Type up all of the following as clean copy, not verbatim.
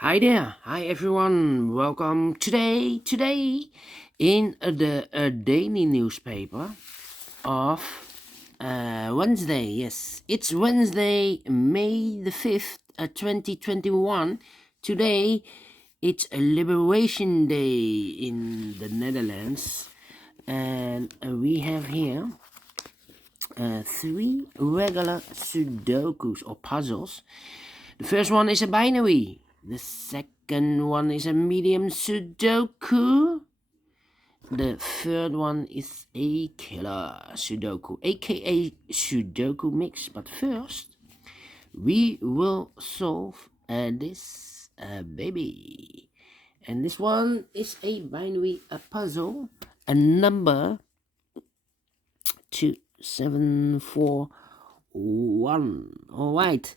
Hi there, hi everyone. Welcome today in the daily newspaper of Wednesday. Yes, it's Wednesday, May the 5th, 2021. Today it's a Liberation Day in the Netherlands, and we have here three regular Sudokus or puzzles. The first one is a binary. The second one is a medium Sudoku. The third one is a killer Sudoku, aka Sudoku mix. But first, we will solve this baby. And this one is a binary puzzle, a number 2741. All right.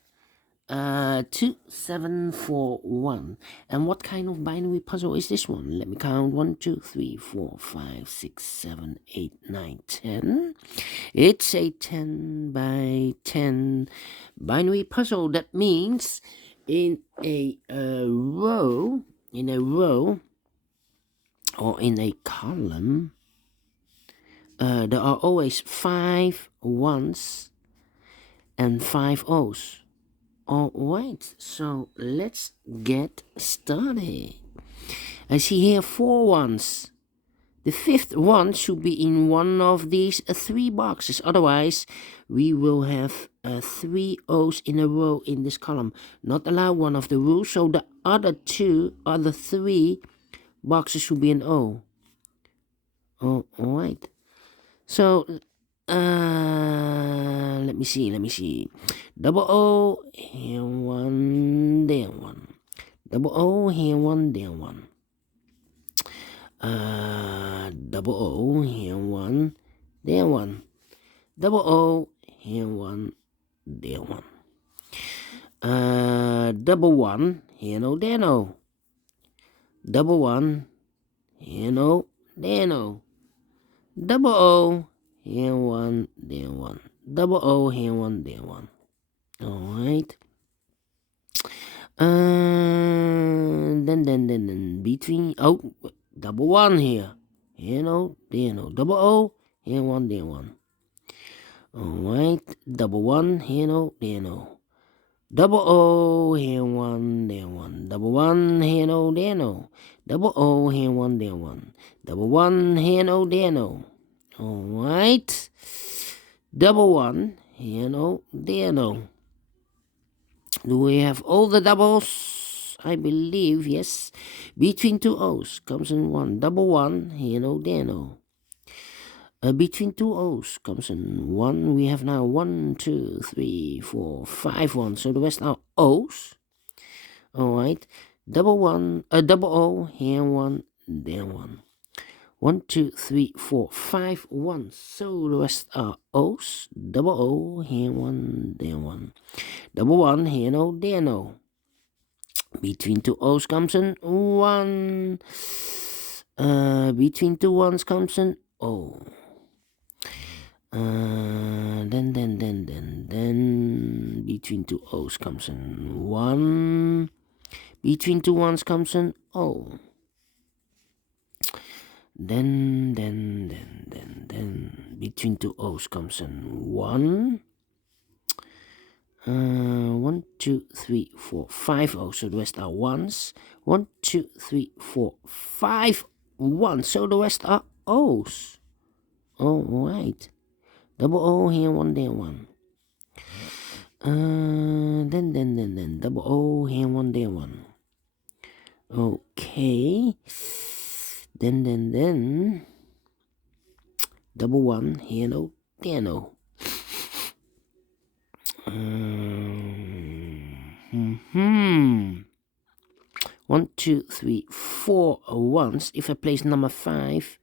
2741. And what kind of binary puzzle is this one? Let me count. 1, 2, 3, 4, 5, 6, 7, 8, 9, 10. It's a 10 by 10 binary puzzle. That means in a row, or in a column, there are always 5 ones and 5 O's. Alright, so let's get started. I see here 4 ones. The fifth one should be in one of these 3 boxes. Otherwise, we will have 3 O's in a row in this column. Not allowed, one of the rules. So the other 3 boxes should be an O. Alright. So let me see. Double O, here one, there one. Double O, here one, there one. Double O, here one, there one. Double O, here one, there one. Double one, here no, there no. Double one, here no, there no. Double O, here one, there one. Double O, here one, there one. Alright. Then between double one here. Here no, there no. Double O, here one, there one. Alright. Double one, here no, there no. Double O, here one, there one. Double one, here no, there no. Double O, here one, there one. Double one, here no, there no. Alright. Double one, here no, there no. Do we have all the doubles? I believe, yes. Between 2 O's comes in 1. Double one, here no, there no. Between 2 O's comes in 1. We have now 1, 2, 3, 4, 5 ones. So the rest are O's. Alright. Double O, here 1, there 1. 1, 2, 3, 4, 5 ones. So the rest are O's. Double O, here 1, there 1. Double one, here no, there no. Between 2 O's comes an 1. Between 2 ones comes an O. Then between 2 O's comes an 1. Between 2 ones comes an O. Then between 2 O's comes an 1. 1, 2, 3, 4, 5 O's. So the rest are ones. 1, 2, 3, 4, 5 ones. So the rest are O's. Alright. Double O, here 1, there 1. Then double O, here 1, there 1. Okay. Then double one, here no, there no. 1, 2, 3, 4 ones. If I place number 5,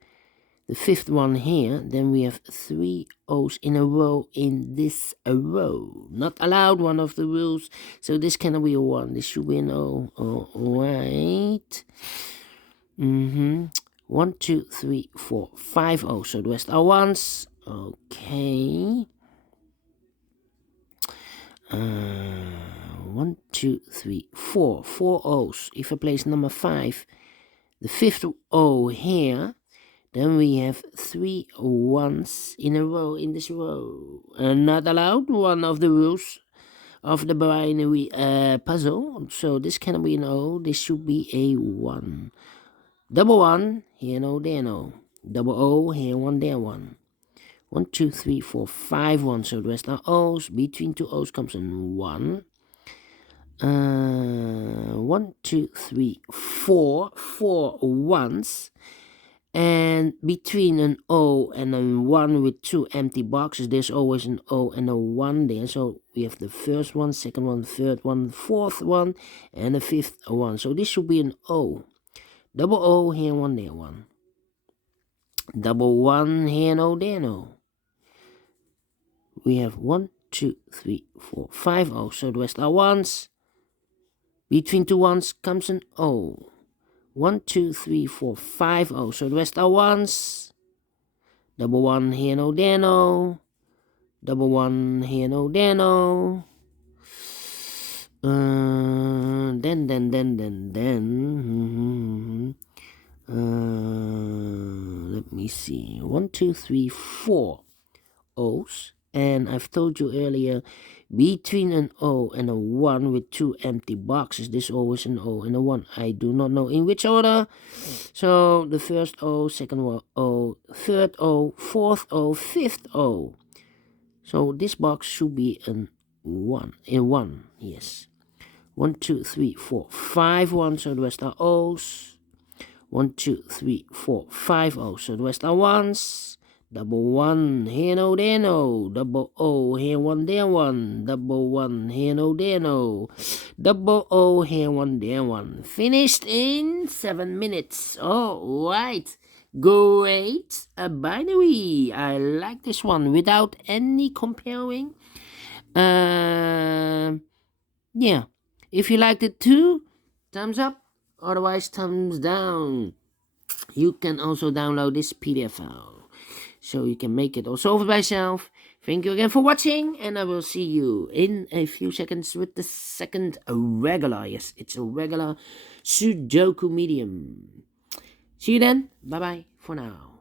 the 5th one here, then we have 3 O's in a row in this row. Not allowed, one of the rules. So this cannot be a 1. This should be an O. Alright. 1, 2, 3, 4, 5 O's. So the rest are ones. Okay. 1, 2, 3, 4. 4 O's. If I place number 5, the fifth O here, then we have 3 1s in a row in this row. Not allowed, one of the rules of the binary puzzle. So this cannot be an O, this should be a 1. Double 1, here no, there no. Double O, here 1, there 1. 1, 2, 3, 4, 5 1. So the rest are O's. Between two O's comes a 1. 1, 2, 3, 4. 4 1s. And between an O and a 1 with 2 empty boxes, there's always an O and a 1 there. So we have the first one, second one, third one, fourth one, and the fifth one. So this should be an O. Double O, here 1, there 1. Double 1, here no, there no. We have 1, 2, 3, 4, 5 O's. So the rest are 1s. Between two 1s comes an O. 1, 2, 3, 4, 5 O's. So the rest are 1s. Double 1, here no, there no. Double 1, here no, there no. Let me see. 1, 2, 3, 4 O's. And I've told you earlier, between an O and a 1 with 2 empty boxes, there's always an O and a 1. I do not know in which order. So the first O, second O, third O, fourth O, fifth O. So this box should be an 1. A 1, yes. 1, 2, 3, 4, 5 1. So the rest are O's. 1, 2, 3, 4, 5 O's. So the rest are 1s. Double 1, here no, there no. Double O, here 1, there 1. Double 1, here no, there no. Double O, here 1, there 1. Finished in 7 minutes. Alright. Great. A binary. I like this one without any comparing. Yeah. If you liked it too, thumbs up. Otherwise, thumbs down. You can also download this PDF file, so you can make it also over by yourself. Thank you again for watching, and I will see you in a few seconds with the second regular. Yes, it's a regular Sudoku Medium. See you then. Bye bye for now.